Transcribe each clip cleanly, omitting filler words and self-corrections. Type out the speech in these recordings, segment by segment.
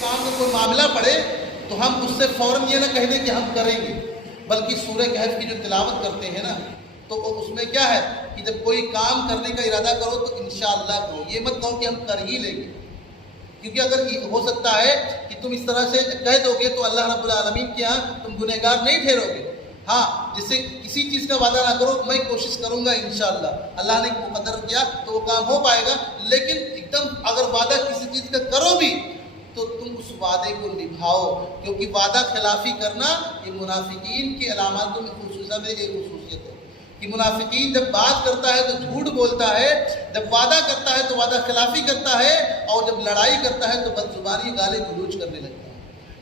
کام میں کوئی معاملہ پڑے تو ہم اس سے فوراً یہ نہ کہہ دیں کہ ہم کریں گے، بلکہ سورہ کہف کی جو تلاوت کرتے ہیں نا تو اس میں کیا ہے کہ جب کوئی کام کرنے کا ارادہ کرو تو انشاءاللہ کہو، یہ مت کہو کہ ہم کر ہی لیں گے، کیونکہ اگر ہو سکتا ہے کہ تم اس طرح سے کہہ دو گے تو اللہ رب العالمین کے ہاں تم گنہگار نہیں ٹھہرو گے۔ ہاں، جس سے کسی چیز کا وعدہ نہ کرو، میں کوشش کروں گا انشاءاللہ، اللہ نے مقدر کیا تو وہ کام ہو پائے گا، لیکن ایک دم اگر وعدہ کسی چیز کا کرو بھی تو تم اس وعدے کو نبھاؤ، کیونکہ وعدہ خلافی کرنا یہ منافقین کے علاماتوں میں خصوصاً ایک خصوصیت ہے کہ منافقین جب بات کرتا ہے تو جھوٹ بولتا ہے، جب وعدہ کرتا ہے تو وعدہ خلافی کرتا ہے، اور جب لڑائی کرتا ہے تو بد زبانی گالی گلوچ کرنے لگتا ہے۔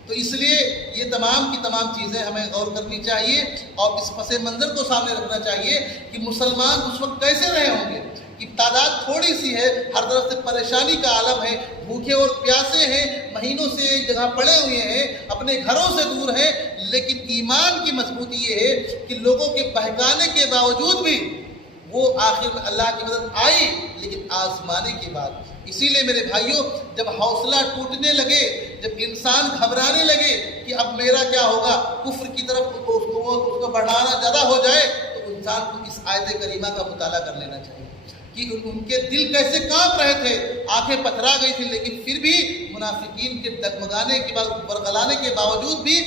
تو اس لیے یہ تمام کی تمام چیزیں ہمیں غور کرنی چاہیے اور اس پس منظر کو سامنے رکھنا چاہیے کہ مسلمان اس وقت کیسے رہے ہوں گے کہ تعداد تھوڑی سی ہے، ہر طرف سے پریشانی کا عالم ہے، بھوکے اور پیاسے ہیں، مہینوں سے ایک جگہ پڑے ہوئے ہیں، اپنے گھروں سے دور ہیں، لیکن ایمان کی مضبوطی یہ ہے کہ لوگوں کے بہکانے کے باوجود بھی وہ آخر میں اللہ کی مدد آئی، لیکن آزمانے کے بعد۔ اسی لیے میرے بھائیوں، جب حوصلہ ٹوٹنے لگے، جب انسان گھبرانے لگے کہ اب میرا کیا ہوگا، کفر کی طرف اس کو بڑھانا زیادہ ہو جائے، تو انسان کو اس آیت کریمہ کا مطالعہ کر لینا چاہیے کہ ان کے دل کیسے کانپ رہے تھے، آنکھیں پتھرا گئی تھی، لیکن پھر بھی منافقین کے ڈگمگانے کے بعد، برگلانے کے باوجود بھی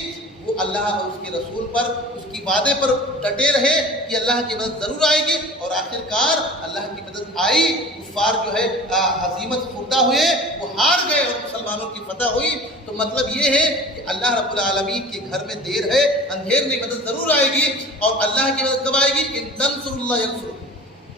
وہ اللہ اور اس کے رسول پر، اس کی وعدے پر ڈٹے رہے کہ اللہ کی مدد ضرور آئے گی، اور آخر کار اللہ کی مدد آئی۔ کفار جو ہے ہزیمت خوردہ ہوئے، وہ ہار گئے اور مسلمانوں کی فتح ہوئی۔ تو مطلب یہ ہے کہ اللہ رب العالمین کے گھر میں دیر ہے، اندھیر نہیں، مدد ضرور آئے گی۔ اور اللہ کی مدد کب آئے گی؟ ان تنصروا اللہ ینصرکم،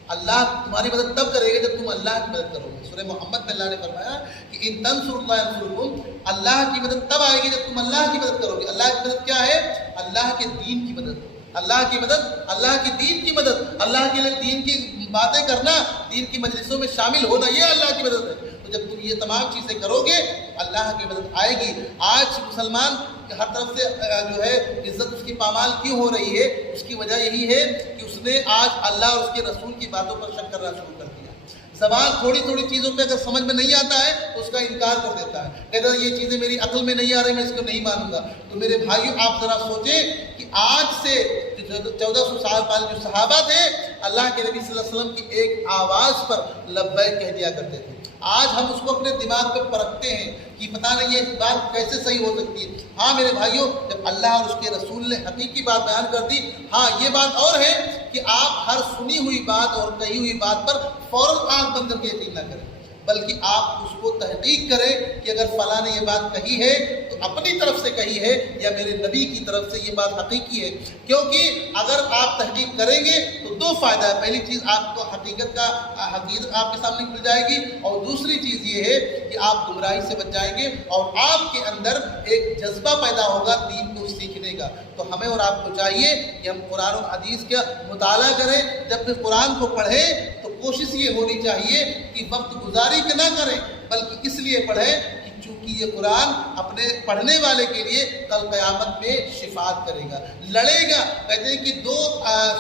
اللہ تمہاری مدد تب کرے گا جب تم اللہ کی مدد کرو گے۔ سورہ محمد میں اللہ نے فرمایا کہ ان تنصروا اللہ ینصرکم، اللہ کی مدد تب آئے گی جب تم اللہ کی مدد کرو گے۔ اللہ کی مدد کیا ہے؟ اللہ کے دین کی مدد، اللہ کی مدد، اللہ کے دین کی مدد، اللہ کے لیے دین کی باتیں کرنا، دین کی مجلسوں میں شامل ہونا، یہ اللہ کی مدد ہے۔ تو جب تم یہ تمام چیزیں کرو گے اللہ کی مدد آئے گی۔ آج مسلمان ہر طرف سے جو ہے عزت اس کی پامال کیوں ہو رہی ہے؟ اس کی وجہ یہی ہے کہ اس نے آج اللہ اور اس کے رسول کی باتوں پر شک کرنا شروع کر دیا۔ زبان تھوڑی تھوڑی چیزوں پہ اگر سمجھ میں نہیں آتا ہے تو اس کا انکار کر دیتا ہے، کہتا ہے یہ چیزیں میری عقل میں نہیں آ رہی، میں اس کو نہیں مانوں گا۔ تو میرے بھائیوں، آپ ذرا سوچیں کہ آج سے 1400 سال پہلے جو صحابہ تھے، اللہ کے نبی صلی اللہ علیہ وسلم کی ایک آواز پر لبیک کہہ دیا کرتے تھے۔ آج ہم اس کو اپنے دماغ پہ پرکھتے ہیں کہ پتہ نہیں یہ بات کیسے صحیح ہو سکتی ہے۔ ہاں میرے بھائیوں، جب اللہ اور اس کے رسول نے حقیقی بات بیان کر دی، ہاں یہ بات اور ہے کہ آپ ہر سنی ہوئی بات اور کہی ہوئی بات پر فوراً آنکھ بند کر کے یقین نہ کریں، بلکہ آپ اس کو تحقیق کریں کہ اگر فلاں نے یہ بات کہی ہے تو اپنی طرف سے کہی ہے یا میرے نبی کی طرف سے یہ بات حقیقی ہے۔ کیونکہ اگر آپ تحقیق کریں گے تو دو فائدہ ہے، پہلی چیز آپ کو حقیقت آپ کے سامنے کھل جائے گی، اور دوسری چیز یہ ہے کہ آپ گمراہی سے بچ جائیں گے اور آپ کے اندر ایک جذبہ پیدا ہوگا دین کو سیکھنے کا۔ تو ہمیں اور آپ کو چاہیے کہ ہم قرآن و حدیث کا مطالعہ کریں، جب بھی قرآن کو پڑھیں تو کوشش یہ ہونی چاہیے کہ وقت گزاری کے نہ کریں، بلکہ اس لیے پڑھیں کہ چونکہ یہ قرآن اپنے پڑھنے والے کے لیے کل قیامت میں شفاعت کرے گا، لڑے گا۔ کہتے ہیں کہ دو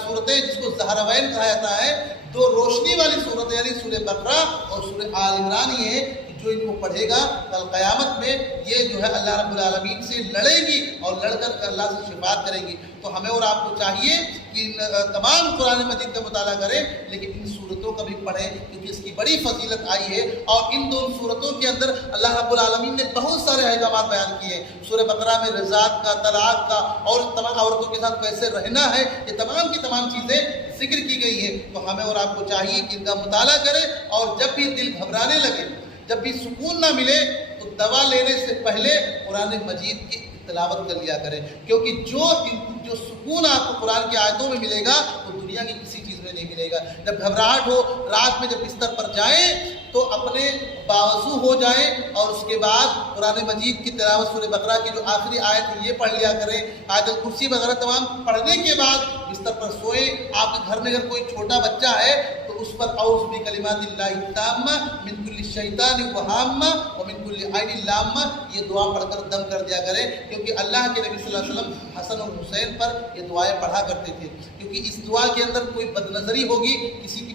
صورتیں جس کو زہراوین کہا جاتا ہے، دو روشنی والی صورتیں، یعنی سورہ بقرہ اور سورہ آل عمران، یہ ہے جو ان کو پڑھے گا کل قیامت میں یہ جو ہے اللہ رب العالمین سے لڑے گی اور لڑ کر اللہ سے شفاعت کرے گی۔ تو ہمیں اور آپ کو چاہیے کہ تمام قرآن مجید کا مطالعہ کریں، لیکن ان صورتوں کا بھی پڑھیں کیونکہ اس کی بڑی فضیلت آئی ہے۔ اور ان دونوں صورتوں کے اندر اللہ رب العالمین نے بہت سارے احکامات بیان کیے ہیں۔ سورہ بقرہ میں رضاعت کا، طلاق کا، اور تمام عورتوں کے ساتھ کیسے رہنا ہے، یہ تمام کی تمام چیزیں ذکر کی گئی ہیں۔ تو ہمیں اور آپ کو چاہیے کہ ان کا مطالعہ کریں، اور جب بھی دل گھبرانے لگے، جب بھی سکون نہ ملے، تو دوا لینے سے پہلے قرآن مجید کی تلاوت کر لیا کریں، کیونکہ جو سکون آپ کو قرآن کی آیتوں میں ملے گا وہ دنیا کی کسی چیز میں نہیں ملے گا۔ جب گھبراہٹ ہو، رات میں جب بستر پر جائیں تو اپنے باوضو ہو جائیں، اور اس کے بعد قرآن مجید کی تلاوت سورہ بقرہ کی جو آخری آیت ہے یہ پڑھ لیا کریں۔ آیت الکرسی وغیرہ تمام پڑھنے کے بعد بستر پر سوئیں۔ آپ کے گھر میں اگر کوئی چھوٹا بچہ ہے تو اس پر اعوذ بکلمات اللہ التامہ من کل شیطان وہامہ ومن کل عین لامہ، یہ دعا پڑھ کر دم کر دیا کریں، کیونکہ اللہ کے نبی صلی اللہ علیہ وسلم حسن اور حسین پر یہ دعائیں پڑھا کرتے تھے، کیونکہ اس دعا کے اندر کوئی بد نظری ہوگی، کسی کی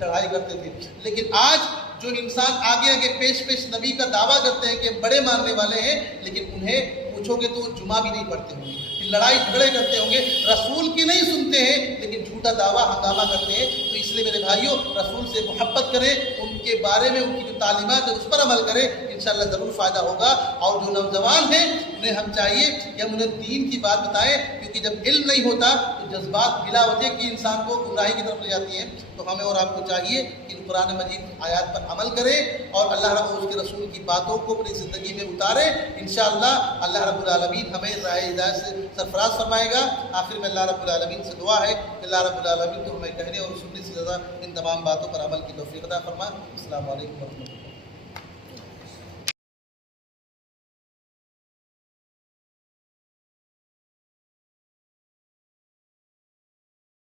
چڑھائی کرتے تھے. لیکن آج جو انسان آگے آگے پیش پیش نبی کا دعویٰ کرتے ہیں کہ بڑے ماننے والے ہیں، لیکن انہیں پوچھو گے تو جمعہ بھی نہیں پڑھتے ہوں گے، لڑائی جھگڑے کرتے ہوں گے، رسول کی نہیں سنتے ہیں لیکن جھوٹا دعویٰ ہنگامہ کرتے ہیں. تو اس لیے میرے بھائیوں، رسول سے محبت کریں، ان کے بارے میں ان کی جو تعلیمات ہے اس پر عمل کریں، انشاءاللہ ضرور فائدہ ہوگا. اور جو نوجوان ہیں انہیں ہم چاہیے کہ ہم انہیں دین کی بات بتائیں، کیونکہ جب علم نہیں ہوتا تو جذبات بلا وجہ کی انسان کو گمراہی کی طرف لے جاتی ہیں. تو ہمیں اور آپ کو چاہیے کہ ان قرآن مجید کی آیات پر عمل کریں اور اللہ رب اور اس کے رسول کی باتوں کو اپنی زندگی میں اتاریں. انشاءاللہ اللہ رب العالمین ہمیں راہ ہدایت سے سرفراز فرمائے گا. آخر میں اللہ رب العالمین سے دعا ہے کہ اللہ رب العالمین کو ہمیں کہنے اور سننے سے زیادہ ان تمام باتوں پر عمل کی توفیق عطا فرما. السلام علیکم ورحمۃ اللہ.